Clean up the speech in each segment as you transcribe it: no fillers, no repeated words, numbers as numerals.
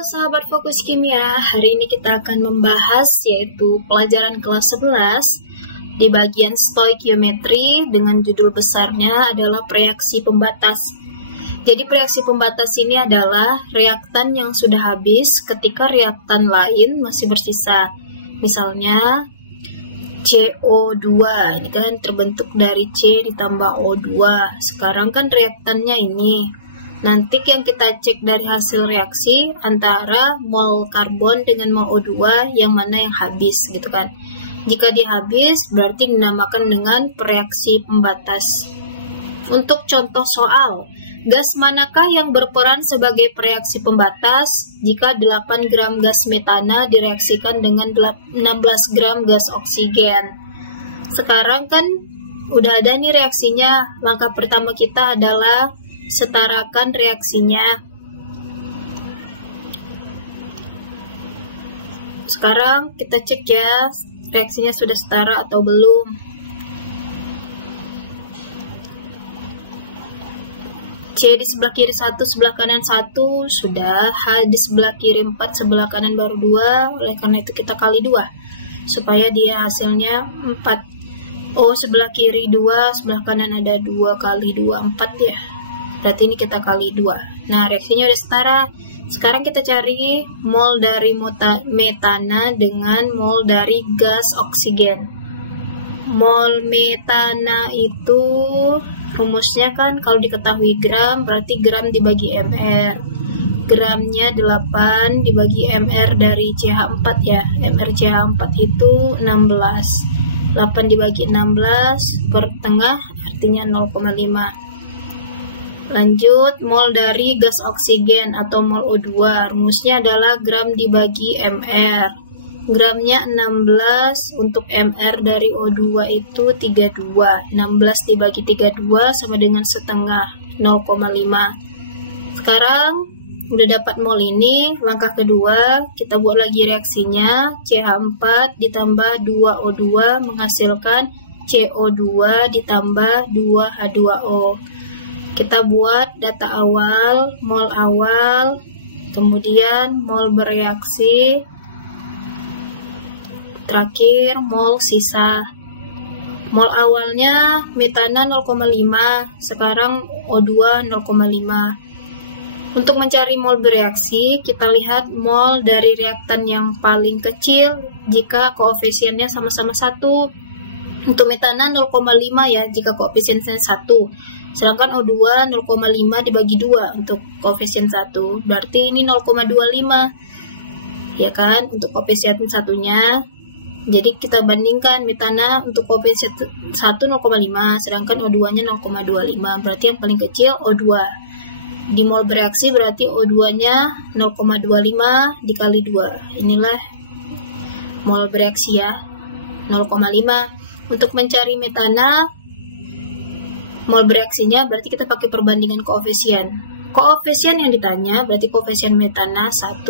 sahabat Fokus Kimia, hari ini kita akan membahas yaitu pelajaran kelas 11 di bagian stoikiometri dengan judul besarnya adalah reaksi pembatas. Jadi reaksi pembatas ini adalah reaktan yang sudah habis ketika reaktan lain masih bersisa. Misalnya CO2, ini kan terbentuk dari C ditambah O2. Sekarang kan reaktannya ini. Nanti yang kita cek dari hasil reaksi antara mol karbon dengan mol O2 yang mana yang habis gitu kan. Jika dia habis berarti dinamakan dengan reaksi pembatas. Untuk contoh soal, gas manakah yang berperan sebagai reaksi pembatas jika 8 gram gas metana direaksikan dengan 16 gram gas oksigen? Sekarang kan udah ada nih reaksinya. Langkah pertama kita adalah setarakan reaksinya. Sekarang kita cek ya, reaksinya sudah setara atau belum. C di sebelah kiri 1, sebelah kanan 1, sudah. H di sebelah kiri 4, sebelah kanan baru 2. Oleh karena itu kita kali 2, supaya dia hasilnya 4. O sebelah kiri 2, sebelah kanan ada 2 kali 2, 4 ya. Berarti ini kita kali 2. Nah, reaksinya udah setara. Sekarang kita cari mol dari metana dengan mol dari gas oksigen. Mol metana itu rumusnya kan kalau diketahui gram, berarti gram dibagi mr. Gramnya 8 dibagi mr dari CH4 ya. Mr CH4 itu 16. 8 dibagi 16 per tengah artinya 0,5. Lanjut, mol dari gas oksigen atau mol O2. Rumusnya adalah gram dibagi mr. Gramnya 16, untuk mr dari O2 itu 32. 16 dibagi 32 sama dengan setengah, 0,5. Sekarang udah dapat mol ini, langkah kedua kita buat lagi reaksinya. CH4 ditambah 2O2 menghasilkan CO2 ditambah 2H2O. Kita buat data awal, mol awal, kemudian mol bereaksi, terakhir mol sisa. Mol awalnya metana 0,5, sekarang O2 0,5. Untuk mencari mol bereaksi, kita lihat mol dari reaktan yang paling kecil jika koefisiennya sama-sama 1. Untuk metana 0,5 ya, jika koefisiennya 1. Sedangkan O2 0,5 dibagi 2 untuk koefisien 1. Berarti ini 0,25. Ya kan, untuk koefisien satunya. Jadi kita bandingkan metana untuk koefisien 1 0,5, sedangkan O2-nya 0,25. Berarti yang paling kecil O2. Di mol bereaksi berarti O2-nya 0,25 dikali 2. Inilah mol bereaksi ya, 0,5. Untuk mencari metana, mol bereaksinya berarti kita pakai perbandingan koefisien. Koefisien yang ditanya berarti koefisien metana 1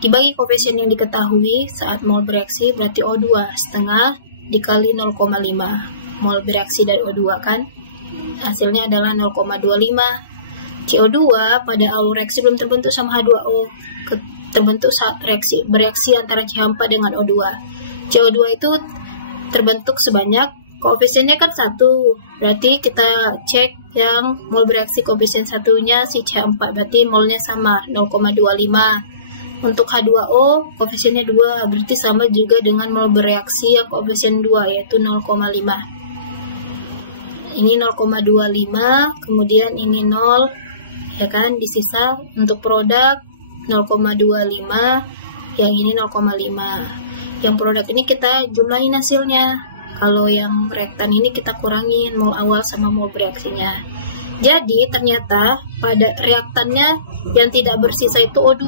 dibagi koefisien yang diketahui saat mol bereaksi berarti O2 setengah dikali 0,5. Mol bereaksi dari O2 kan hasilnya adalah 0,25. CO2 pada awal reaksi belum terbentuk sama H2O, terbentuk saat bereaksi antara CH4 dengan O2. CO2 itu terbentuk sebanyak, koefisiennya kan 1, berarti kita cek yang mol bereaksi koefisien satunya si CH4, berarti molnya sama 0,25. Untuk H2O koefisiennya 2, berarti sama juga dengan mol bereaksi yang koefisien 2 yaitu 0,5. Ini 0,25, kemudian ini 0 ya kan, disisa. Untuk produk 0,25, yang ini 0,5. Yang produk ini kita jumlahin hasilnya. Kalau yang reaktan ini kita kurangin mol awal sama mol bereaksinya. Jadi ternyata pada reaktannya yang tidak bersisa itu O2.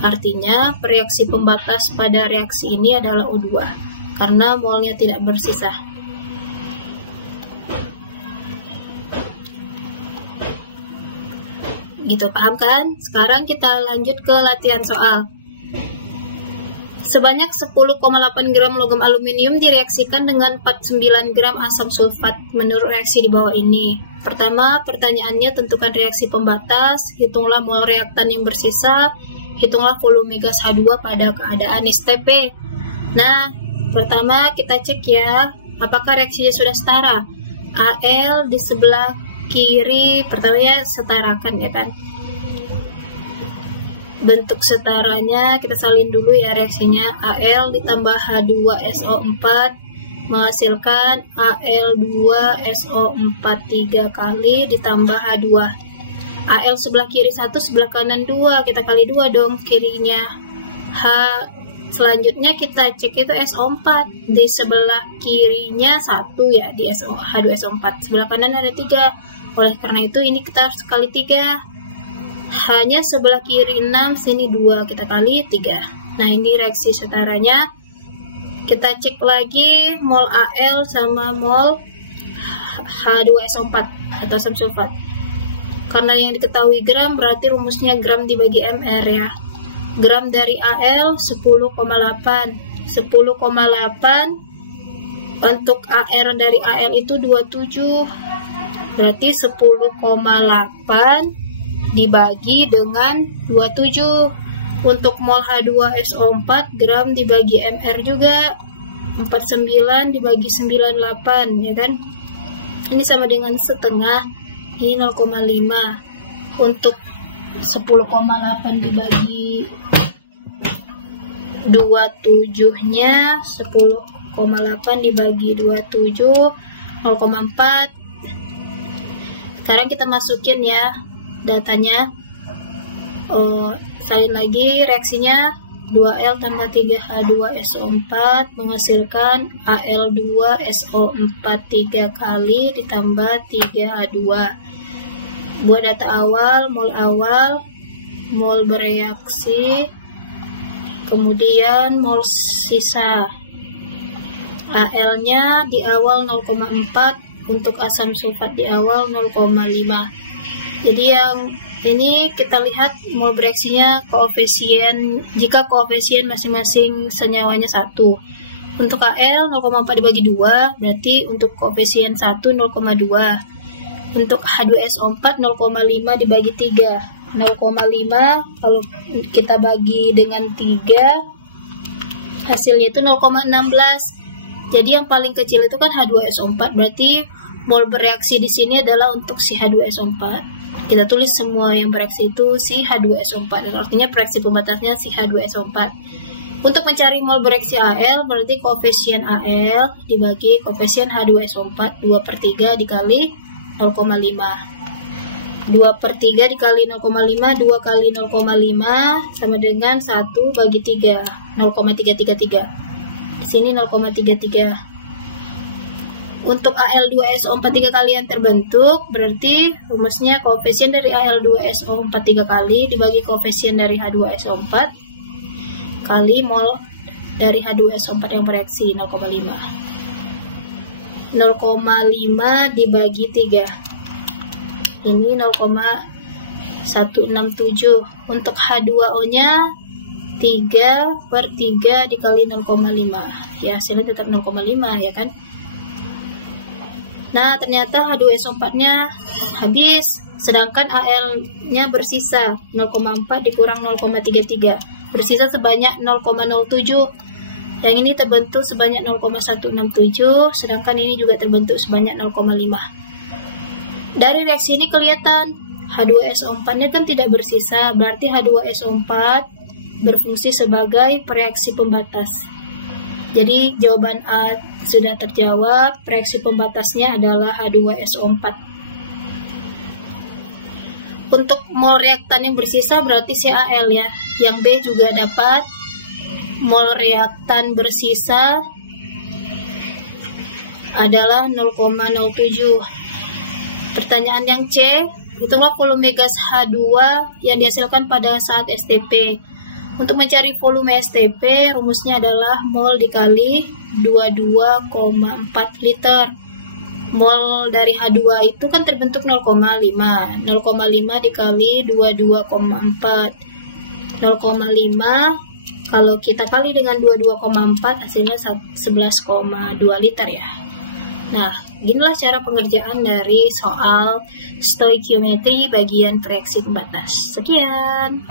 Artinya reaksi pembatas pada reaksi ini adalah O2 karena molnya tidak bersisa. Gitu, paham kan? Sekarang kita lanjut ke latihan soal. Sebanyak 10,8 gram logam aluminium direaksikan dengan 49 gram asam sulfat menurut reaksi di bawah ini. Pertama, pertanyaannya tentukan reaksi pembatas, hitunglah mol reaktan yang bersisa, hitunglah volume gas H2 pada keadaan STP. Nah, pertama kita cek ya, apakah reaksinya sudah setara. Al di sebelah kiri, pertama ya setarakan ya kan. Bentuk setaranya kita salin dulu ya reaksinya. Al ditambah H2SO4 menghasilkan Al2SO4 3 kali ditambah H2. Al sebelah kiri 1, sebelah kanan 2, kita kali 2 dong kirinya. Selanjutnya kita cek itu SO4, di sebelah kirinya 1 ya, di H2SO4, sebelah kanan ada 3. Oleh karena itu ini kita harus kali 3. Hanya sebelah kiri 6, sini 2, kita kali 3. Nah, ini reaksi setaranya. Kita cek lagi mol Al sama mol H2SO4 atau asam sulfat. Karena yang diketahui gram, berarti rumusnya gram dibagi mR ya. Gram dari Al 10,8. 10,8 untuk AR dari Al itu 27. Berarti 10,8 dibagi dengan 27. Untuk mol H2SO4 gram dibagi mR juga 49 dibagi 98 ya kan. Ini sama dengan setengah, ini 0,5. Untuk 10,8 dibagi 27 nya 10,8 dibagi 27 0,4. Sekarang kita masukin ya datanya. Salin lagi reaksinya. 2L tambah 3H2SO4 menghasilkan Al2SO4 3 kali ditambah 3H2. Buat data awal, mol bereaksi, kemudian mol sisa. Al-nya di awal 0,4, untuk asam sulfat di awal 0,5. Jadi yang ini kita lihat mol bereaksinya koefisien, jika koefisien masing-masing senyawanya 1. Untuk Al 0,4 dibagi 2, berarti untuk koefisien 1 0,2. Untuk H2SO4 0,5 dibagi 3. 0,5 kalau kita bagi dengan 3 hasilnya itu 0,16. Jadi yang paling kecil itu kan H2SO4, berarti mol bereaksi di sini adalah untuk si H2SO4. Kita tulis semua yang bereaksi itu si H2SO4, artinya reaksi pembatasnya si H2SO4. Untuk mencari mol bereaksi Al, berarti koefisien Al dibagi koefisien H2SO4, 2/3 dikali 0,5. 2/3 dikali 0,5, 2 kali 0,5 sama dengan 1 bagi 3, 0,333. Di sini 0,33. Untuk Al2SO4 3 kali yang terbentuk, berarti rumusnya koefisien dari Al2SO4 3 kali dibagi koefisien dari H2SO4 kali mol dari H2SO4 yang bereaksi 0,5. 0,5 dibagi 3. Ini 0,167. Untuk H2O nya 3/3 dikali 0,5. Ya, hasilnya tetap 0,5 ya kan. Nah, ternyata H2SO4 nya habis, sedangkan Al-nya bersisa 0,4 dikurang 0,33, bersisa sebanyak 0,07. Yang ini terbentuk sebanyak 0,167, sedangkan ini juga terbentuk sebanyak 0,5. Dari reaksi ini kelihatan H2SO4 nya kan tidak bersisa, berarti H2SO4 berfungsi sebagai reaksi pembatas. Jadi jawaban A sudah terjawab, reaksi pembatasnya adalah H2SO4. Untuk mol reaktan yang bersisa berarti CaL ya. Yang B juga dapat mol reaktan bersisa adalah 0,07. Pertanyaan yang C, hitunglah volume gas H2 yang dihasilkan pada saat STP. Untuk mencari volume STP, rumusnya adalah mol dikali 22,4 liter. Mol dari H2 itu kan terbentuk 0,5. 0,5 dikali 22,4. 0,5 kalau kita kali dengan 22,4 hasilnya 11,2 liter ya. Nah, inilah cara pengerjaan dari soal stoichiometry bagian reaksi pembatas. Sekian.